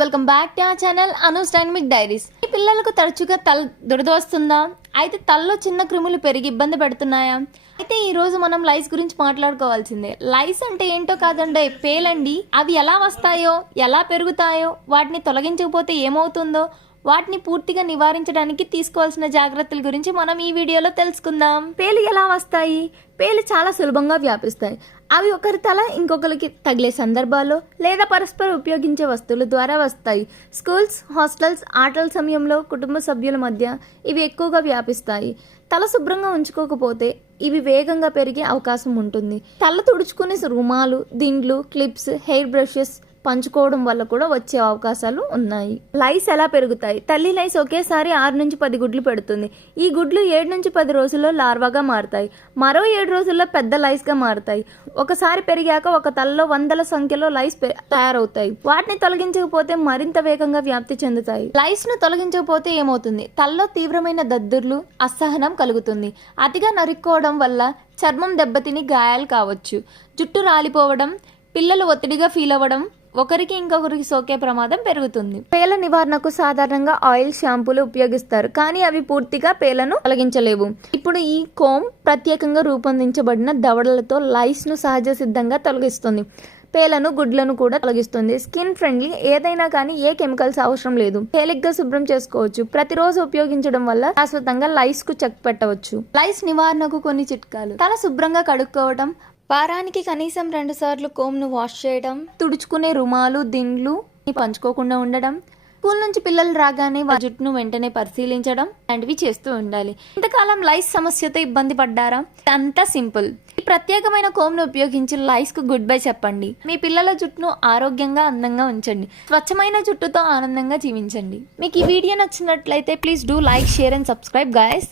Welcome back to a channel Anu's dynamic diaries. ఈ పిల్లలకు తరచుగా తల దురద వస్తుందా అయితే తలలో చిన్న క్రిములు పెరిగి ఇబ్బంది పెడుతున్నాయా? అయితే ఈ రోజు మనం లైస్ గురించి మాట్లాడుకోవాల్సిందే. లైస్ అంటే ఏంటో కాదండి? పేలండి. అవి ఎలా వస్తాయో ఎలా పెరుగుతాయో వాటిని తొలగించకపోతే ఏమవుతుందో వాటిని పూర్తిగా నివారించడానికి తీసుకోవాల్సిన జాగ్రత్తల గురించి మనం ఈ వీడియోలో తెలుసుకుందాం. పేలు ఎలా వస్తాయి? పేలు చాలా సులభంగా వ్యాపిస్తాయి. అవి ఒకరి తల ఇంకొకరికి తగిలే సందర్భాల్లో లేదా పరస్పరం ఉపయోగించే వస్తువుల ద్వారా వస్తాయి. స్కూల్స్ హాస్టల్స్ ఆటల సమయంలో కుటుంబ సభ్యుల మధ్య ఇవి ఎక్కువగా వ్యాపిస్తాయి. తల శుభ్రంగా ఉంచుకోకపోతే ఇవి వేగంగా పెరిగే అవకాశం ఉంటుంది. తల తుడుచుకునే రుమాలు దిండ్లు క్లిప్స్ హెయిర్ బ్రషెస్ పంచుకోవడం వల్ల కూడా వచ్చే అవకాశాలు ఉన్నాయి. లైస్ ఎలా పెరుగుతాయి? తల్లి లైస్ ఒకేసారి ఆరు నుంచి పది గుడ్లు పెడుతుంది. ఈ గుడ్లు ఏడు నుంచి పది రోజుల్లో లార్వాగా మారుతాయి. మరో ఏడు రోజుల్లో పెద్ద లైస్గా మారుతాయి. ఒకసారి పెరిగాక ఒక తలలో వందల సంఖ్యలో లైస్ తయారవుతాయి. వాటిని తొలగించకపోతే మరింత వేగంగా వ్యాప్తి చెందుతాయి. లైస్ను తొలగించకపోతే ఏమవుతుంది? తలలో తీవ్రమైన దద్దుర్లు అసహనం కలుగుతుంది. అతిగా నరుక్కోవడం వల్ల చర్మం దెబ్బతిని గాయాలు కావచ్చు. జుట్టు రాలిపోవడం పిల్లలు ఒత్తిడిగా ఫీల్ అవ్వడం ఒకరికి ఇంకొకరికి సోకే ప్రమాదం పెరుగుతుంది. పేల నివారణకు సాధారణంగా ఆయిల్ షాంపూలు ఉపయోగిస్తారు కానీ అవి పూర్తిగా పేలను తొలగించలేవు. ఇప్పుడు ఈ కోమ్ ప్రత్యేకంగా రూపొందించబడిన దవడలతో లైస్ను సహజ సిద్ధంగా తొలగిస్తుంది. పేలను గుడ్లను కూడా తొలగిస్తుంది. స్కిన్ ఫ్రెండ్లీ ఏదైనా కానీ ఏ కెమికల్స్ అవసరం లేదు. తేలిగ్గా శుభ్రం చేసుకోవచ్చు. ప్రతిరోజు ఉపయోగించడం వల్ల శాశ్వతంగా లైస్కు చెక్ పెట్టవచ్చు. లైస్ నివారణకు కొన్ని చిట్కాలు. తల శుభ్రంగా కడుక్కోవడం వారానికి కనీసం రెండు సార్లు కోమ్ను వాష్ చేయడం తుడుచుకునే రుమాలు దిండ్లు పంచుకోకుండా ఉండడం స్కూల్ నుంచి పిల్లలు రాగానే వారి జుట్టును వెంటనే పరిశీలించడం లాంటివి చేస్తూ ఉండాలి. ఇంతకాలం లైస్ సమస్యతో ఇబ్బంది పడ్డారా? అంతా సింపుల్. ఈ ప్రత్యేకమైన కోమ్ను ఉపయోగించి లైస్కు గుడ్ బై చెప్పండి. మీ పిల్లల జుట్టును ఆరోగ్యంగా అందంగా ఉంచండి. స్వచ్ఛమైన జుట్టుతో ఆనందంగా జీవించండి. మీకు ఈ వీడియో నచ్చినట్లయితే please do like share and subscribe guys.